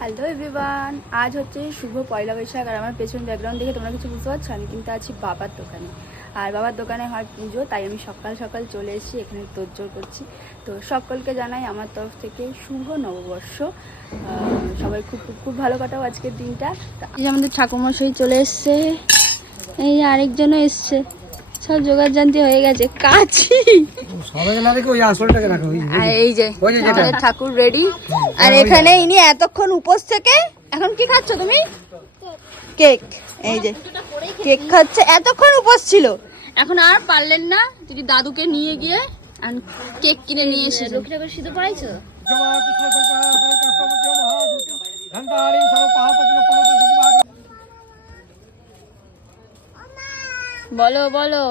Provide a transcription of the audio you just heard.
Hello everyone, আজ হচ্ছে শুভ পয়লা বৈশাখ। আর আমার পেছন ব্যাকগ্রাউন্ড দেখে তোমরা কিছু বুঝতে পারছো, আমি কিন্তু আছি বাবার দোকানে। আর বাবার দোকানে হয় পুজো, তাই আমি সকাল সকাল চলে এসেছি, এখানে তোড়জোড় করছি। তো সকলকে জানাই আমার তরফ থেকে শুভ নববর্ষ। সবাই খুব খুব খুব ভালো কাটাও আজকের দিনটা। এই যে আমাদের ঠাকুরমশাই চলে এসছে, এই যে আরেকজনও এসছে, সব জোগাড় জানতি হয়ে গেছে। কাছি আর এই যে আমাদের ঠাকুর রেডি। আর এখানে ইনি এতক্ষণ উপোস থেকে এখন কি খাচ্ছ তুমি? কেক। এই যে কেক খাচ্ছে, এতক্ষণ উপোস ছিল, এখন আর পারলেন না, তিনি দাদুকে নিয়ে গিয়ে কেক কিনে নিয়ে এসে লক্ষ্মী ঠাকুর সিঁদুর পড়াইছো। বলো বলো।